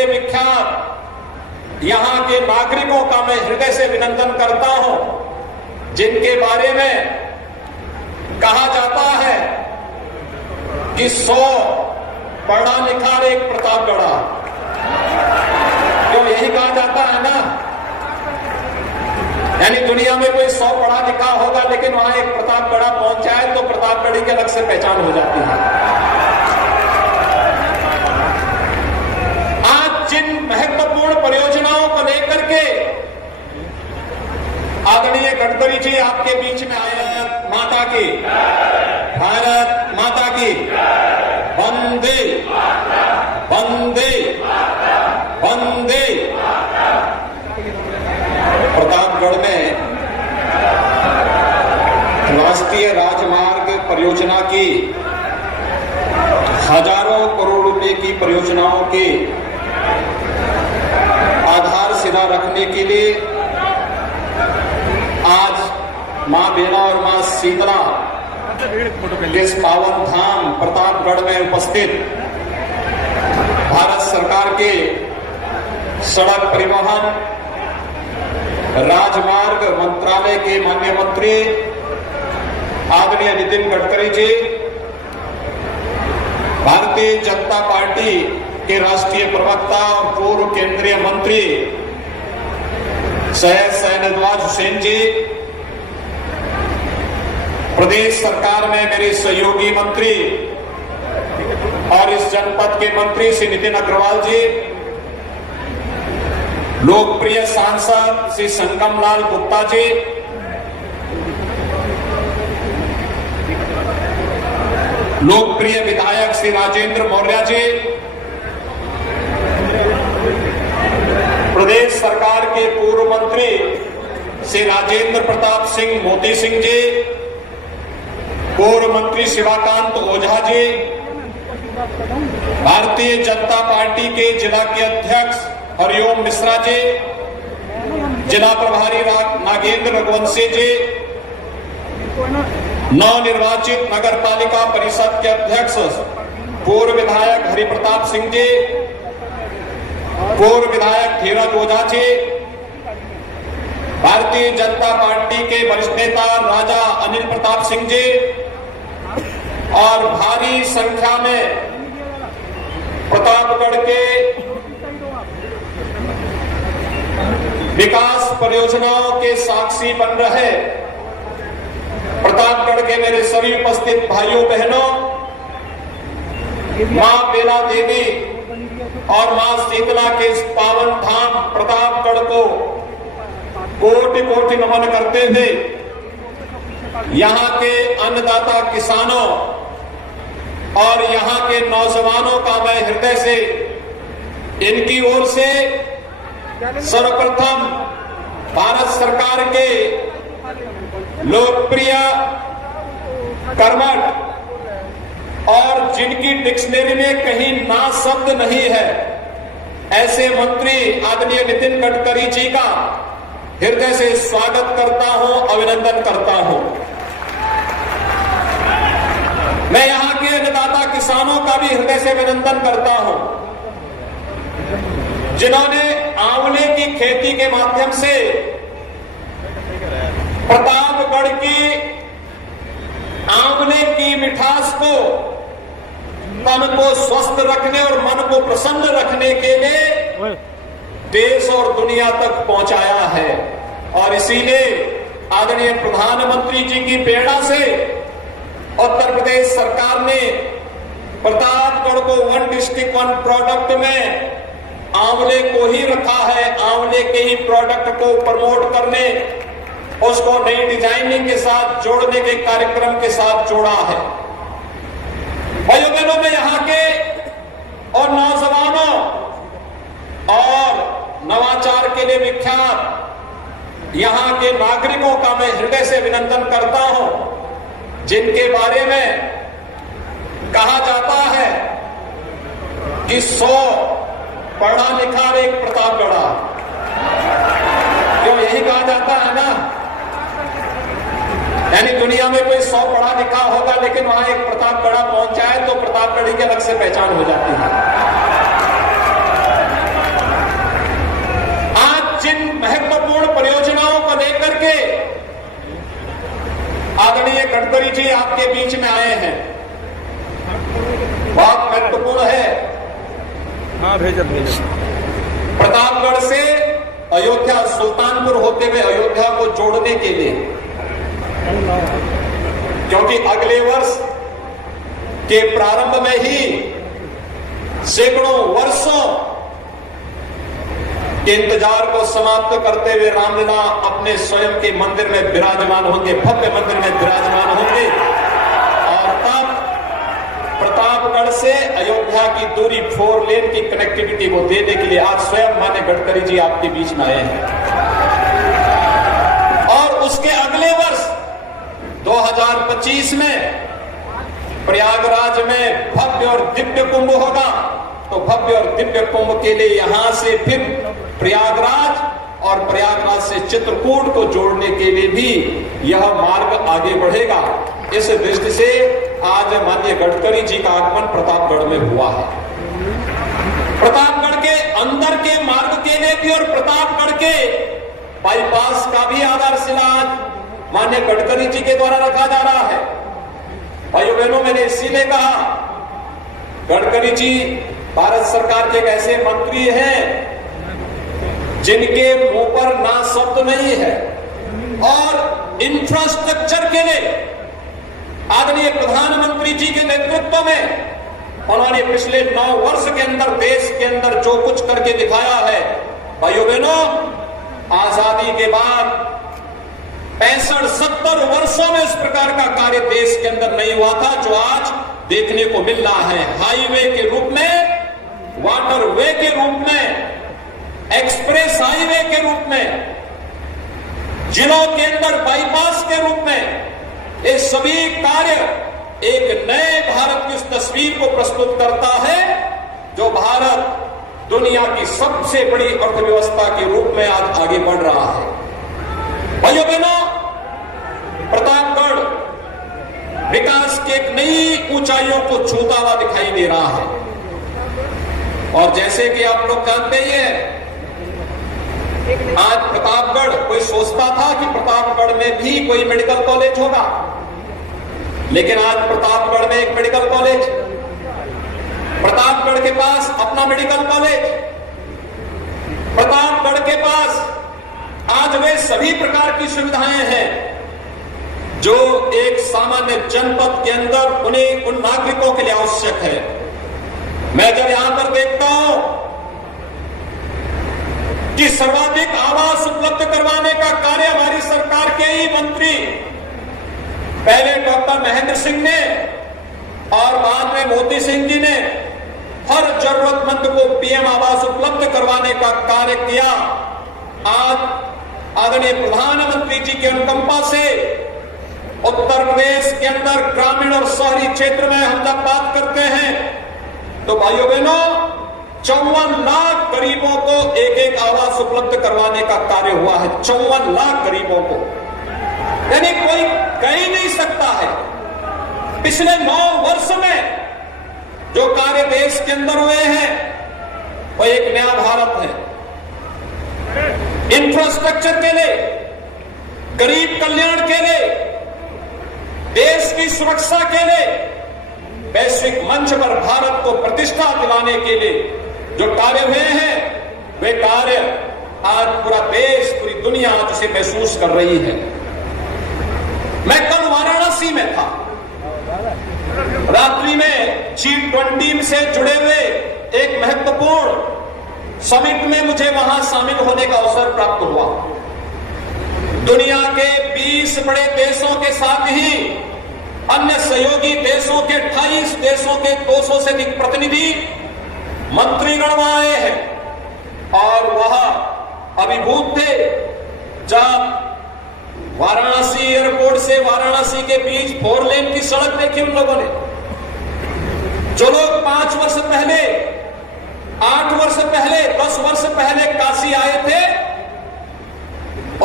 लिए विख्यात यहां के नागरिकों का मैं हृदय से अभिनंदन करता हूं, जिनके बारे में कहा जाता है कि 100 पढ़ा लिखा और एक प्रतापगढ़ा। क्यों यही कहा जाता है ना? यानी दुनिया में कोई 100 पढ़ा लिखा होगा लेकिन वहां एक प्रतापगढ़ा पहुंच जाए तो प्रतापगढ़ी की अलग से पहचान हो जाती है। आज जिन महत्वपूर्ण परियोजनाओं को लेकर के आदरणीय गडकरी जी आपके बीच में आए हैं, माता की भारत माता की वंदे वंदे वंदे। प्रतापगढ़ में राष्ट्रीय राजमार्ग परियोजना की हजारों करोड़ रुपए की परियोजनाओं के आधारशिला रखने के लिए आज मां बेना और मां शीतला इस पावन धाम प्रतापगढ़ में उपस्थित भारत सरकार के सड़क परिवहन राजमार्ग मंत्रालय के माननीय मंत्री आदरणीय नितिन गडकरी जी, भारतीय जनता पार्टी के राष्ट्रीय प्रवक्ता और पूर्व केंद्रीय मंत्री सैयद शाहनवाज हुसैन जी, प्रदेश सरकार में मेरे सहयोगी मंत्री और इस जनपद के मंत्री श्री नितिन अग्रवाल जी, लोकप्रिय सांसद श्री संगम लाल गुप्ता जी, लोकप्रिय विधायक श्री राजेंद्र मौर्य जी, प्रदेश सरकार के पूर्व मंत्री श्री राजेंद्र प्रताप सिंह मोती सिंह जी, पूर्व मंत्री शिवाकांत ओझा जी, भारतीय जनता पार्टी के जिला के अध्यक्ष हरिओम मिश्रा जी, जिला प्रभारी नागेंद्र रघुवंशी जी, नवनिर्वाचित नगर पालिका परिषद के अध्यक्ष पूर्व विधायक हरिप्रताप सिंह जी, पूर्व विधायक धीरज ओझा जी, भारतीय जनता पार्टी के वरिष्ठ नेता राजा अनिल प्रताप सिंह जी और भारी संख्या में प्रतापगढ़ के विकास परियोजनाओं के साक्षी बन रहे प्रतापगढ़ के मेरे सभी उपस्थित भाइयों बहनों, मां बेला देवी और मां शीतला के इस पावन धाम प्रतापगढ़ को कोटि कोटि नमन करते हुए यहाँ के अन्नदाता किसानों और यहाँ के नौजवानों का मैं हृदय से इनकी ओर से सर्वप्रथम भारत सरकार के लोकप्रिय कर्मठ और जिनकी डिक्शनरी में कहीं ना शब्द नहीं है ऐसे मंत्री आदरणीय नितिन गडकरी जी का हृदय से स्वागत करता हूं, अभिनंदन करता हूं। मैं यहां के अन्नदाता किसानों का भी हृदय से अभिनंदन करता हूं, जिन्होंने आंवले की खेती के माध्यम से प्रतापगढ़ की आंवले की मिठास को, तन को स्वस्थ रखने और मन को प्रसन्न रखने के लिए देश और दुनिया तक पहुंचाया है। और इसीलिए आदरणीय प्रधानमंत्री जी की प्रेरणा से उत्तर प्रदेश सरकार ने प्रतापगढ़ को 1 डिस्ट्रिक्ट 1 प्रोडक्ट में आंवले को ही रखा है। आंवले के ही प्रोडक्ट को प्रमोट करने, उसको नई डिजाइनिंग के साथ जोड़ने के कार्यक्रम के साथ जोड़ा है। भाइयों बहनों, में यहाँ के और नौजवानों और नवाचार के लिए विख्यात यहाँ के नागरिकों का मैं हृदय से अभिनंदन करता हूं, जिनके बारे में कहा जाता है कि 100 पढ़ा लिखा और एक प्रतापगढ़ा। क्यों यही कहा जाता है ना? यानी दुनिया में कोई 100 पढ़ा लिखा होगा लेकिन वहां एक प्रतापगढ़ा पहुंच जाए तो प्रतापगढ़ी की अलग से पहचान हो जाती है। आदरणीय गडकरी जी आपके बीच में आए हैं, बहुत महत्वपूर्ण है। हाँ भेजा। प्रतापगढ़ से अयोध्या, सुल्तानपुर होते हुए अयोध्या को जोड़ने के लिए, क्योंकि अगले वर्ष के प्रारंभ में ही सैकड़ों वर्षों के इंतजार को समाप्त करते हुए रामलला अपने स्वयं के मंदिर में विराजमान होंगे, भव्य मंदिर में विराजमान होंगे। और तब प्रतापगढ़ से अयोध्या की दूरी 4 लेन की कनेक्टिविटी को देने के लिए आज स्वयं माननीय गडकरी जी आपके बीच में आए हैं। और उसके अगले वर्ष 2025 में प्रयागराज में भव्य और दिव्य कुंभ होगा। तो भव्य और दिव्य कुंभ के लिए यहां से फिर प्रयागराज और प्रयागराज से चित्रकूट को जोड़ने के लिए भी यह मार्ग आगे बढ़ेगा। इस दृष्टि से आज माननीय गडकरी जी का आगमन प्रतापगढ़ में हुआ है। प्रतापगढ़ के अंदर के मार्ग के लिए भी और प्रतापगढ़ के बाईपास का भी आधारशिला आज माननीय गडकरी जी के द्वारा रखा जा रहा है। भाइयों बहनों, मैंने इसीलिए कहा गडकरी जी भारत सरकार के एक ऐसे मंत्री हैं जिनके मुंह पर ना शब्द नहीं है। और इंफ्रास्ट्रक्चर के लिए आदरणीय प्रधानमंत्री जी के नेतृत्व में उन्होंने पिछले 9 वर्ष के अंदर देश के अंदर जो कुछ करके दिखाया है। भाइयों बहनों, आजादी के बाद 65-70 वर्षों में इस प्रकार का कार्य देश के अंदर नहीं हुआ था जो आज देखने को मिल रहा है। हाईवे के रूप में, वाटरवे के रूप में, एक्सप्रेस हाईवे के रूप में, जिलों के अंदर बाईपास के रूप में, ये सभी कार्य एक नए भारत की उस तस्वीर को प्रस्तुत करता है जो भारत दुनिया की सबसे बड़ी अर्थव्यवस्था के रूप में आज आगे बढ़ रहा है। भाइयों बहनों, प्रतापगढ़ विकास के एक नई ऊंचाइयों को छूता हुआ दिखाई दे रहा है। और जैसे कि आप लोग जानते ही हैं, आज प्रतापगढ़, कोई सोचता था कि प्रतापगढ़ में भी कोई मेडिकल कॉलेज होगा, लेकिन आज प्रतापगढ़ में एक मेडिकल कॉलेज, प्रतापगढ़ के पास अपना मेडिकल कॉलेज, प्रतापगढ़ के पास आज वे सभी प्रकार की सुविधाएं हैं जो एक सामान्य जनपद के अंदर उन्हें उन नागरिकों के लिए आवश्यक है। मैं जब यहां पर देखता हूं कि सर्वाधिक आवास उपलब्ध करवाने का कार्य हमारी सरकार के ही मंत्री पहले डॉक्टर महेंद्र सिंह ने और बाद में मोदी सिंह जी ने हर जरूरतमंद को पीएम आवास उपलब्ध करवाने का कार्य किया। आज आदरणीय प्रधानमंत्री जी के अनुकंपा से उत्तर प्रदेश के अंदर ग्रामीण और शहरी क्षेत्र में हम जब बात करते हैं तो भाइयों बहनों 54 लाख गरीबों को एक आवास उपलब्ध करवाने का कार्य हुआ है। 54 लाख गरीबों को, यानी कोई कह ही नहीं सकता है पिछले 9 वर्ष में जो कार्य देश के अंदर हुए हैं वो एक नया भारत है। इंफ्रास्ट्रक्चर के लिए, गरीब कल्याण के लिए, देश की सुरक्षा के लिए, वैश्विक मंच पर भारत को प्रतिष्ठा दिलाने के लिए जो कार्य हुए हैं वे कार्य आज पूरा देश, पूरी दुनिया आज उसे महसूस कर रही है। मैं कल वाराणसी में था, रात्रि में G20 से जुड़े हुए एक महत्वपूर्ण समिट में मुझे वहां शामिल होने का अवसर प्राप्त हुआ। दुनिया के 20 बड़े देशों के साथ ही अन्य सहयोगी देशों के 28 देशों के 200 से अधिक प्रतिनिधि मंत्रीगण वहां आए हैं और वह अभिभूत थे जब वाराणसी एयरपोर्ट से वाराणसी के बीच 4 लेन की सड़क देखी उन लोगों ने। जो लोग 5 वर्ष पहले, 8 वर्ष पहले, 10 वर्ष पहले काशी आए थे,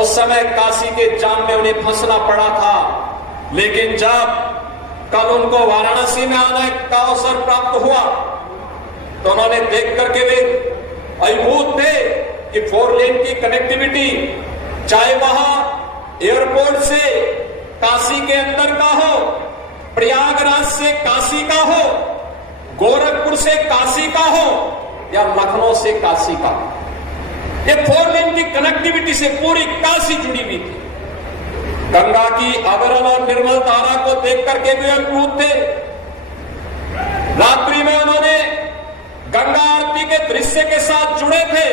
उस समय काशी के जाम में उन्हें फंसना पड़ा था, लेकिन जब कल उनको वाराणसी में आने का अवसर प्राप्त हुआ तो उन्होंने देख करके वे अभिभूत थे कि 4 लेन की कनेक्टिविटी, चाहे वहां एयरपोर्ट से काशी के अंदर का हो, प्रयागराज से काशी का हो, गोरखपुर से काशी का हो या लखनऊ से काशी का, ये 4 लेन की कनेक्टिविटी से पूरी काशी जुड़ी हुई थी। गंगा की अविरल और निर्मल धारा को देख करके भी अनुभूत थे। रात्रि में उन्होंने गंगा आरती के दृश्य के साथ जुड़े थे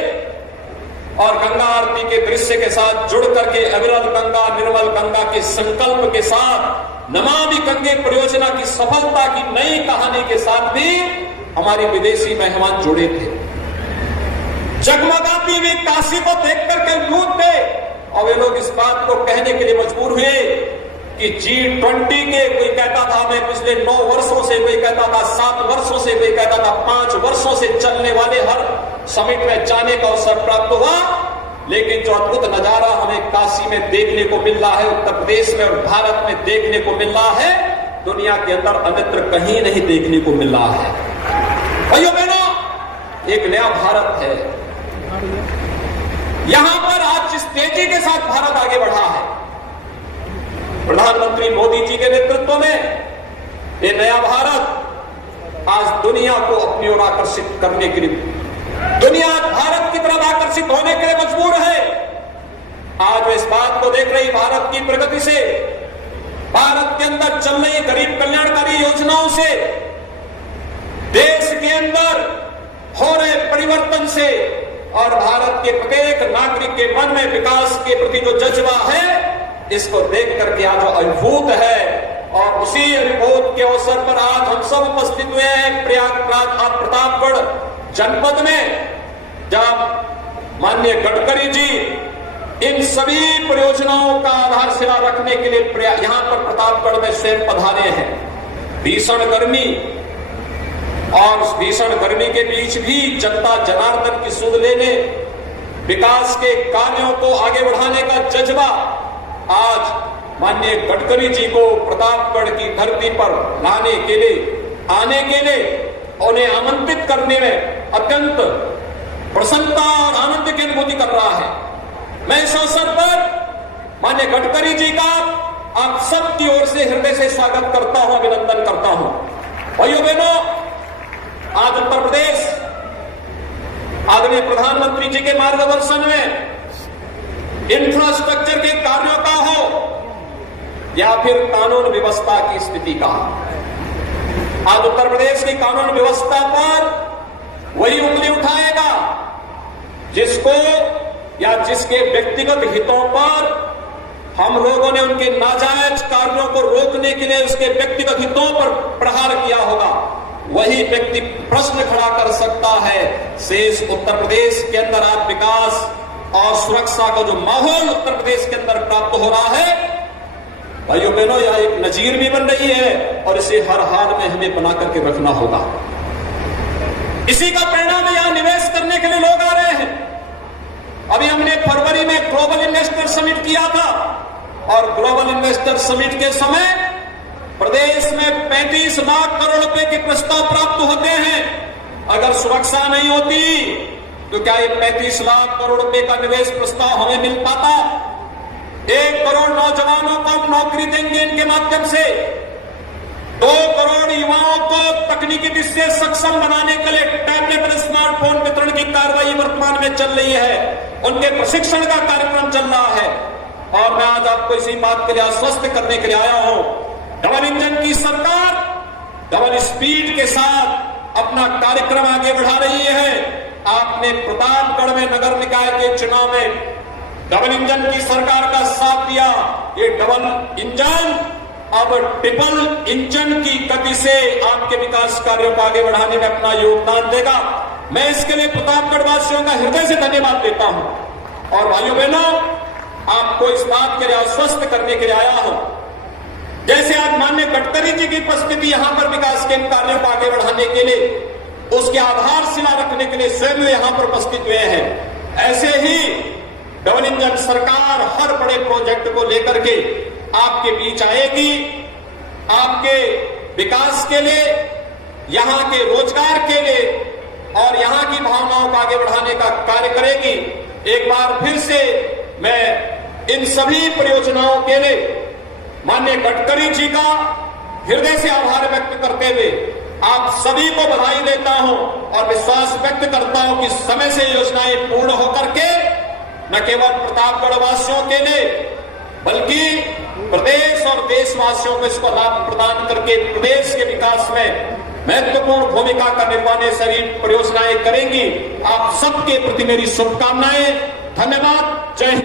और गंगा आरती के दृश्य के साथ जुड़ करके अविरल गंगा निर्मल गंगा के संकल्प के साथ नमामि गंगे परियोजना की सफलता की नई कहानी के साथ भी हमारे विदेशी मेहमान जुड़े थे। जगमगाती हुई काशी को देख करके अनुभूत थे और वे लोग इस बात को कहने के लिए मजबूर हुए कि G20 के, कोई कहता था हमें पिछले 9 वर्षों से, कोई कहता था 7 वर्षों से, कोई कहता था 5 वर्षों से चलने वाले हर समिट में जाने का अवसर प्राप्त हुआ, लेकिन जो अद्भुत नजारा हमें काशी में देखने को मिल रहा है, उत्तर प्रदेश में और भारत में देखने को मिल रहा है, दुनिया के अंदर अन्यत्र कहीं नहीं देखने को मिल रहा है। भाइयों बहनों, एक नया भारत है। यहां पर आज जिस तेजी के साथ भारत आगे बढ़ा है, प्रधानमंत्री मोदी जी के नेतृत्व में, ये नया भारत आज दुनिया को अपनी ओर आकर्षित करने के लिए, दुनिया भारत की तरफ आकर्षित होने के लिए मजबूर है। आज वो इस बात को देख रही, भारत की प्रगति से, भारत के अंदर चल रही गरीब कल्याणकारी योजनाओं से, देश के अंदर हो रहे परिवर्तन से और भारत के प्रत्येक नागरिक के मन में विकास के प्रति जो जज्बा है, इसको देख करके आज अभिभूत है। और उसी अभिभूत के अवसर पर आज हम सब उपस्थित हुए हैं प्रयागराज और प्रतापगढ़ जनपद में, जब माननीय गडकरी जी इन सभी परियोजनाओं का आधारशिला रखने के लिए यहां पर प्रतापगढ़ में स्वयं पधारे हैं। भीषण गर्मी और भीषण गर्मी के बीच भी जनता जनार्दन की सुध लेने, विकास के कार्यों को आगे बढ़ाने का जज्बा आज माननीय गडकरी जी को प्रतापगढ़ की धरती पर लाने के लिए, आने के लिए, उन्हें आमंत्रित करने में अत्यंत प्रसन्नता और आनंद की अनुभूति कर रहा है। मैं इस अवसर पर माननीय गडकरी जी का आप सबकी ओर से हृदय से स्वागत करता हूं, अभिनंदन करता हूं। भाइयों बहनों, आज उत्तर प्रदेश आदरणीय प्रधानमंत्री जी के मार्गदर्शन में इंफ्रास्ट्रक्चर के कार्यों का हो या फिर कानून व्यवस्था की स्थिति का, आज उत्तर प्रदेश की कानून व्यवस्था पर वही उंगली उठाएगा जिसको या जिसके व्यक्तिगत हितों पर हम लोगों ने उनके नाजायज कार्यों को रोकने के लिए उसके व्यक्तिगत हितों पर प्रहार किया होगा, वही व्यक्ति प्रश्न खड़ा कर सकता है शेष उत्तर प्रदेश के अंदर आज विकास और सुरक्षा का जो माहौल उत्तर प्रदेश के अंदर प्राप्त हो रहा है। भाइयों बहनों, यह एक नजीर भी बन रही है और इसे हर हाल में हमें बना करके रखना होगा। इसी का परिणाम यहां निवेश करने के लिए लोग आ रहे हैं। अभी हमने फरवरी में ग्लोबल इन्वेस्टर समिट किया था और ग्लोबल इन्वेस्टर समिट के समय प्रदेश में 35 लाख करोड़ रुपए के प्रस्ताव प्राप्त होते हैं। अगर सुरक्षा नहीं होती तो क्या ये 35 लाख करोड़ रुपए का निवेश प्रस्ताव हमें मिल पाता? 1 करोड़ नौजवानों को हम नौकरी देंगे इनके माध्यम से। 2 करोड़ युवाओं को तकनीकी दृष्टि से सक्षम बनाने के लिए टैबलेट और स्मार्टफोन वितरण की कार्रवाई वर्तमान में चल रही है। उनके प्रशिक्षण का कार्यक्रम चल रहा है और मैं आज आपको इसी बात के लिए आश्वस्त करने के लिए आया हूं। डबल इंजन की सरकार डबल स्पीड के साथ अपना कार्यक्रम आगे बढ़ा रही है। आपने प्रतापगढ़ में नगर निकाय के चुनाव में डबल इंजन की सरकार का साथ दिया। ये डबल इंजन अब ट्रिपल इंजन की गति से आपके विकास कार्यों को आगे बढ़ाने में अपना योगदान देगा। मैं इसके लिए प्रतापगढ़ वासियों का हृदय से धन्यवाद देता हूं और भाइयों बहनों, आपको इस बात के लिए आश्वस्त करने के लिए आया हूं। जैसे आज माननीय गडकरी जी की उपस्थिति यहां पर विकास के कार्यों को आगे बढ़ाने के लिए, उसके आधारशिला रखने के लिए स्वयं यहां पर उपस्थित हुए हैं, ऐसे ही डबल इंजन सरकार हर बड़े प्रोजेक्ट को लेकर के आपके बीच आएगी। आपके विकास के लिए, यहां के रोजगार के लिए और यहां की भावनाओं को आगे बढ़ाने का कार्य करेगी। एक बार फिर से मैं इन सभी परियोजनाओं के लिए माननीय गडकरी जी का हृदय से आभार व्यक्त करते हुए आप सभी को बधाई देता हूं और विश्वास व्यक्त करता हूं कि समय से योजनाएं पूर्ण होकर के न केवल प्रतापगढ़ वासियों के लिए बल्कि प्रदेश और देशवासियों को इसको लाभ प्रदान करके प्रदेश के विकास में महत्वपूर्ण भूमिका का निभाने सभी परियोजनाएं करेंगी। आप सबके प्रति मेरी शुभकामनाएं। धन्यवाद। जय हिंद।